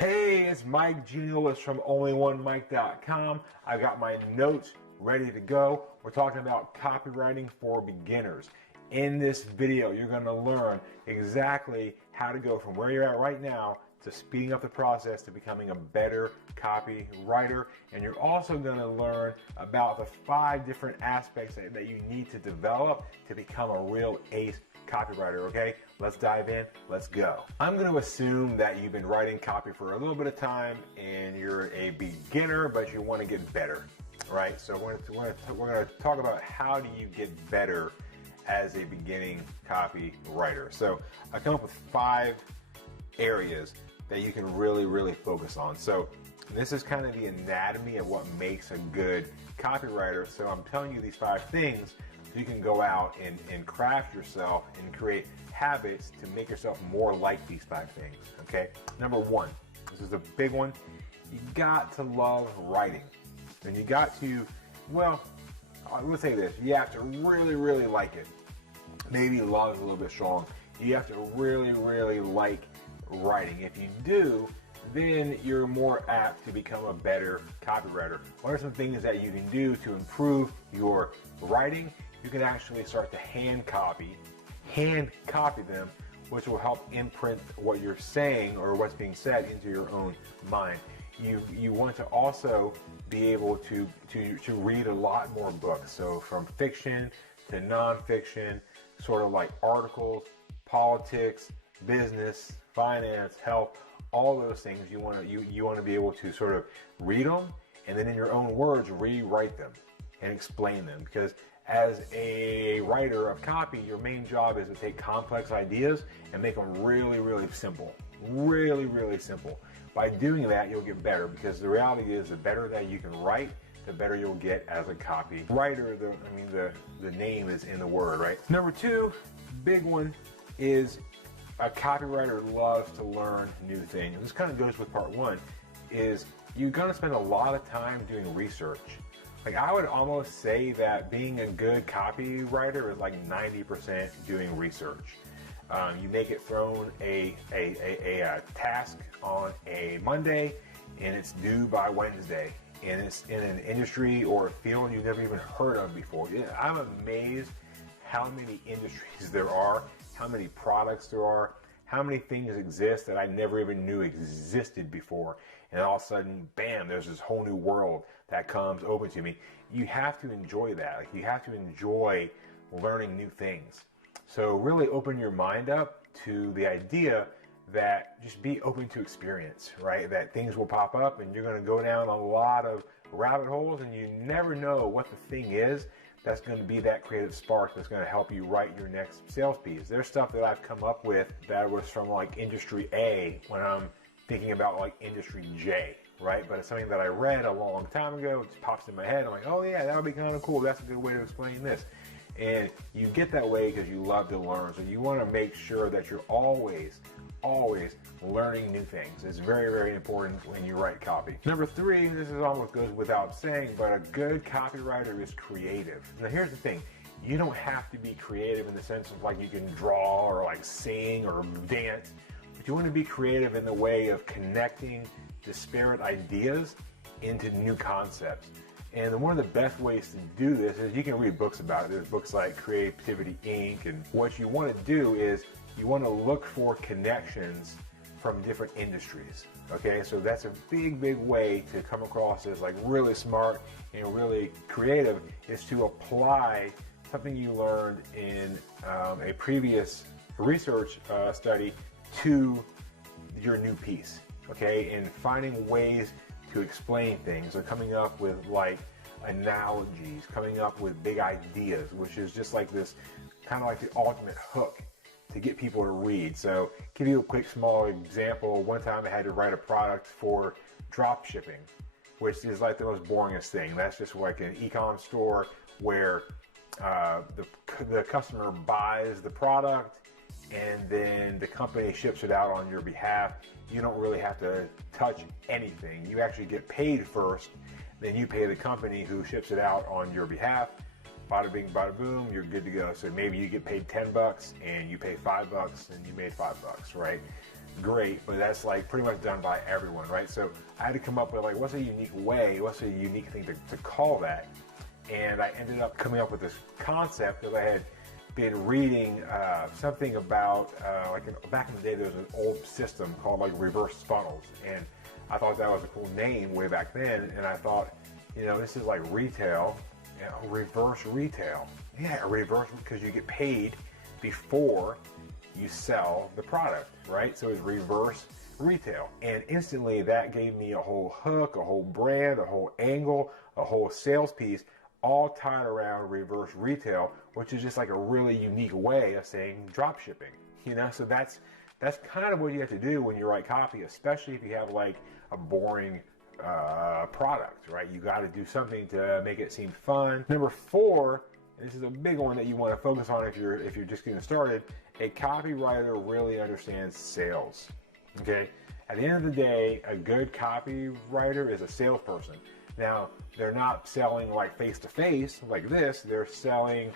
Hey, it's Mike Genialist from onlyonemike.com. I've got my notes ready to go. We're talking about copywriting for beginners. In this video, you're going to learn exactly how to go from where you're at right now to speeding up the process to becoming a better copywriter. And you're also going to learn about the 5 different aspects that you need to develop to become a real ace copywriter. Okay, let's dive in. Let's go. I'm going to assume that you've been writing copy for a little bit of time and you're a beginner, but you want to get better, right? So we're going to talk about how do you get better as a beginning copywriter. So I come up with 5 areas that you can really focus on. So this is kind of the anatomy of what makes a good copywriter. So I'm telling you these 5 things so you can go out and craft yourself and create habits to make yourself more like these 5 things, okay? Number 1, this is a big one. You got to love writing. And you got to, well, let's say this, you have to really like it. Maybe love is a little bit strong. You have to really like writing. If you do, then you're more apt to become a better copywriter. What are some things that you can do to improve your writing? You can actually start to hand copy them, which will help imprint what you're saying or what's being said into your own mind. You want to also be able to read a lot more books. So from fiction to nonfiction, sort of like articles, politics, business, finance, health, all those things you want to be able to sort of read them and then in your own words rewrite them and explain them, because as a writer of copy, your main job is to take complex ideas and make them really simple. Really simple. By doing that, you'll get better, because the reality is the better that you can write, the better you'll get as a copywriter. The name is in the word, right? Number 2, big one, is a copywriter loves to learn new things. This kind of goes with part 1, is you're going to spend a lot of time doing research. Like, I would almost say that being a good copywriter is like 90% doing research. You may get thrown a task on a Monday and it's due by Wednesday, and it's in an industry or a field you've never even heard of before. I'm amazed how many industries there are, how many products there are, how many things exist that I never even knew existed before. And all of a sudden, bam, there's this whole new world that comes open to me. You have to enjoy that. Like, you have to enjoy learning new things. So really open your mind up to the idea that just be open to experience, right? That things will pop up and you're going to go down a lot of rabbit holes, and you never know what the thing is that's going to be that creative spark that's going to help you write your next sales piece. There's stuff that I've come up with that was from like industry A when I'm thinking about like industry J, right? But it's something that I read a long time ago. It just pops in my head. I'm like, oh yeah, that would be kind of cool. That's a good way to explain this. And you get that way because you love to learn. So you want to make sure that you're always learning new things. It's very important when you write copy. Number 3, this is almost goes without saying, but a good copywriter is creative. Now here's the thing. You don't have to be creative in the sense of like you can draw or like sing or dance, but you want to be creative in the way of connecting disparate ideas into new concepts. And one of the best ways to do this is you can read books about it. There's books like Creativity Inc. And what you want to do is you want to look for connections from different industries. Okay, so that's a big way to come across as like really smart and really creative, is to apply something you learned in a previous research study to your new piece. Okay, and finding ways to explain things, or coming up with like analogies, coming up with big ideas, which is just like this kind of like the ultimate hook to get people to read. So give you a quick small example. One time I had to write a product for drop shipping, which is like the most boringest thing. That's just like an e-com store where the customer buys the product and then the company ships it out on your behalf. You don't really have to touch anything. You actually get paid first, then you pay the company who ships it out on your behalf. Bada bing, bada boom, you're good to go. So maybe you get paid $10 and you pay $5 and you made $5, right? great, but that's like pretty much done by everyone, right? So I had to come up with like, what's a unique way, what's a unique thing to call that? And I ended up coming up with this concept because I had been reading something about, back in the day, there was an old system called like reverse funnels. And I thought that was a cool name way back then. And I thought, this is like retail, reverse retail. Yeah, reverse, because you get paid before you sell the product, right? So it's reverse retail. And instantly that gave me a whole hook, a whole brand, a whole angle, a whole sales piece, all tied around reverse retail, which is just like a really unique way of saying drop shipping. So that's kind of what you have to do when you write copy, especially if you have like a boring product, right? You got to do something to make it seem fun. Number 4, and this is a big one that you want to focus on if you're just getting started. A copywriter really understands sales. Okay, at the end of the day, a good copywriter is a salesperson. Now, they're not selling like face-to-face like this. They're selling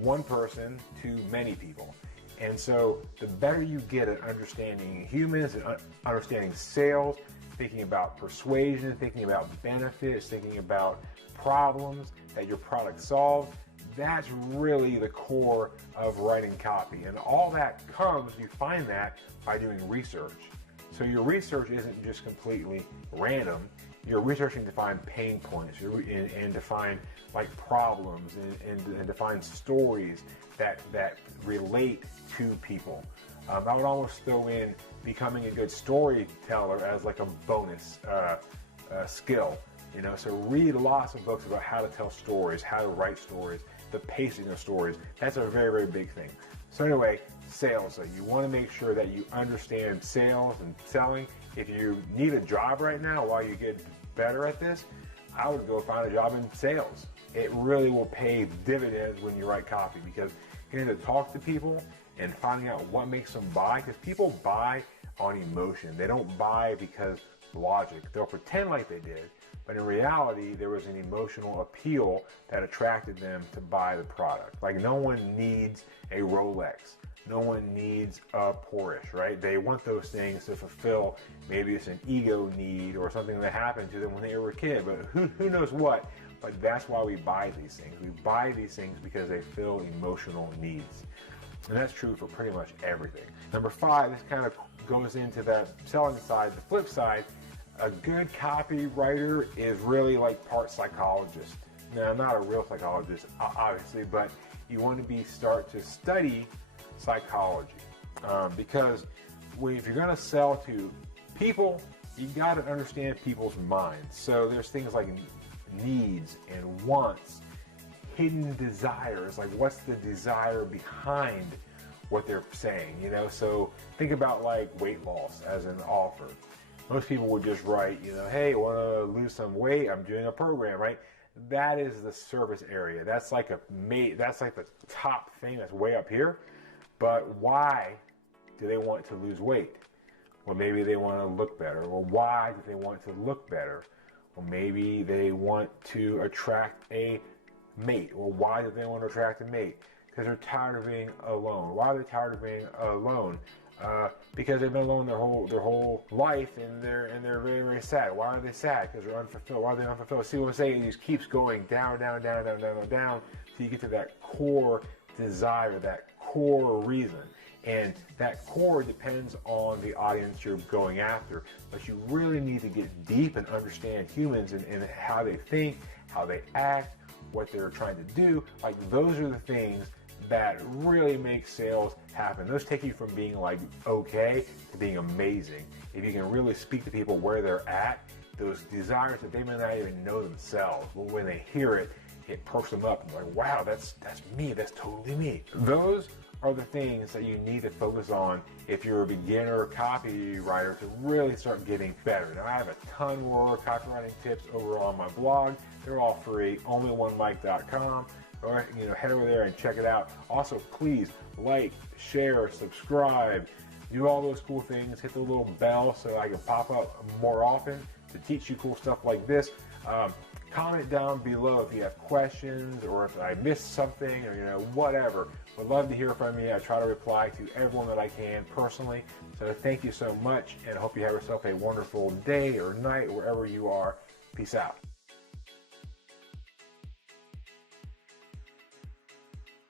one person to many people. And so the better you get at understanding humans and understanding sales, thinking about persuasion, thinking about benefits, thinking about problems that your product solves, that's really the core of writing copy. And all that comes, you find that by doing research. So your research isn't just completely random. You're researching to find pain points and to find like problems and to find stories that relate to people. I would almost throw in becoming a good storyteller as like a bonus skill. So read lots of books about how to tell stories, how to write stories, the pacing of stories. That's a very, very big thing. So anyway, sales. So you want to make sure that you understand sales and selling. If you need a job right now while you get better at this, I would go find a job in sales. It really will pay dividends when you write copy, because getting to talk to people and finding out what makes them buy, because people buy on emotion. They don't buy because logic. They'll pretend like they did, but in reality, there was an emotional appeal that attracted them to buy the product. Like no one needs a Rolex. No one needs a Porsche, right? They want those things to fulfill, maybe it's an ego need or something that happened to them when they were a kid, but who knows what? But that's why we buy these things. We buy these things because they fill emotional needs. And that's true for pretty much everything. Number 5, this kind of goes into that selling side. The flip side, a good copywriter is really like part psychologist. Now, I'm not a real psychologist, obviously, but you want to start to study psychology, because if you're going to sell to people, you got to understand people's minds. So there's things like needs and wants, hidden desires, like what's the desire behind what they're saying, So think about like weight loss as an offer. Most people would just write, hey, I want to lose some weight, I'm doing a program, right? That is the service area. That's like the top thing that's way up here. But why do they want to lose weight? Well, maybe they want to look better. Well, why do they want to look better? Well, maybe they want to attract a mate. Well, why do they want to attract a mate? Because they're tired of being alone. Why are they tired of being alone? Because they've been alone their whole life, and they're very, very sad. Why are they sad? Because they're unfulfilled. Why are they unfulfilled? See what I'm saying? It just keeps going down, down, down, down, down, down, till you get to that core desire, that core reason. And that core depends on the audience you're going after. But you really need to get deep and understand humans and how they think, how they act, what they're trying to do. Like those are the things that really make sales happen. Those take you from being like okay to being amazing. If you can really speak to people where they're at, those desires that they may not even know themselves, but when they hear it, it perks them up. And like, wow, that's me. That's totally me. Those are the things that you need to focus on if you're a beginner copywriter to really start getting better. Now, I have a ton more copywriting tips over on my blog. They're all free, onlyonemike.com. Or, head over there and check it out. Also, please like, share, subscribe, do all those cool things. Hit the little bell so I can pop up more often to teach you cool stuff like this. Comment down below if you have questions or if I missed something or whatever. Would love to hear from you. I try to reply to everyone that I can personally. So thank you so much, and I hope you have yourself a wonderful day or night wherever you are. Peace out.